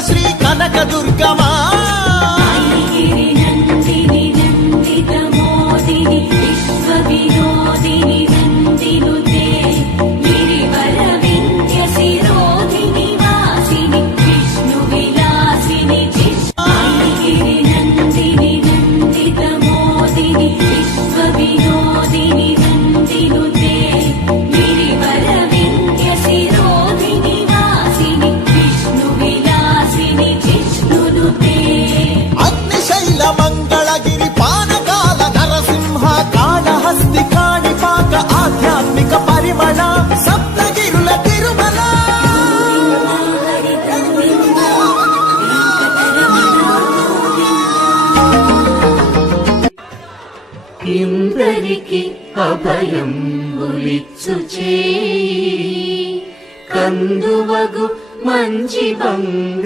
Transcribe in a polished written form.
శ్రీ కనక దుర్గమా మంగళగిరి పానకాల నరసింహ కాళహస్తి కాణిపాక ఆధ్యాత్మిక పరిమళ సప్తగిరుల తిరుమల ఇందరికి అభయం ఉలిచ్చు చేయి కందువగు మంచి బంగా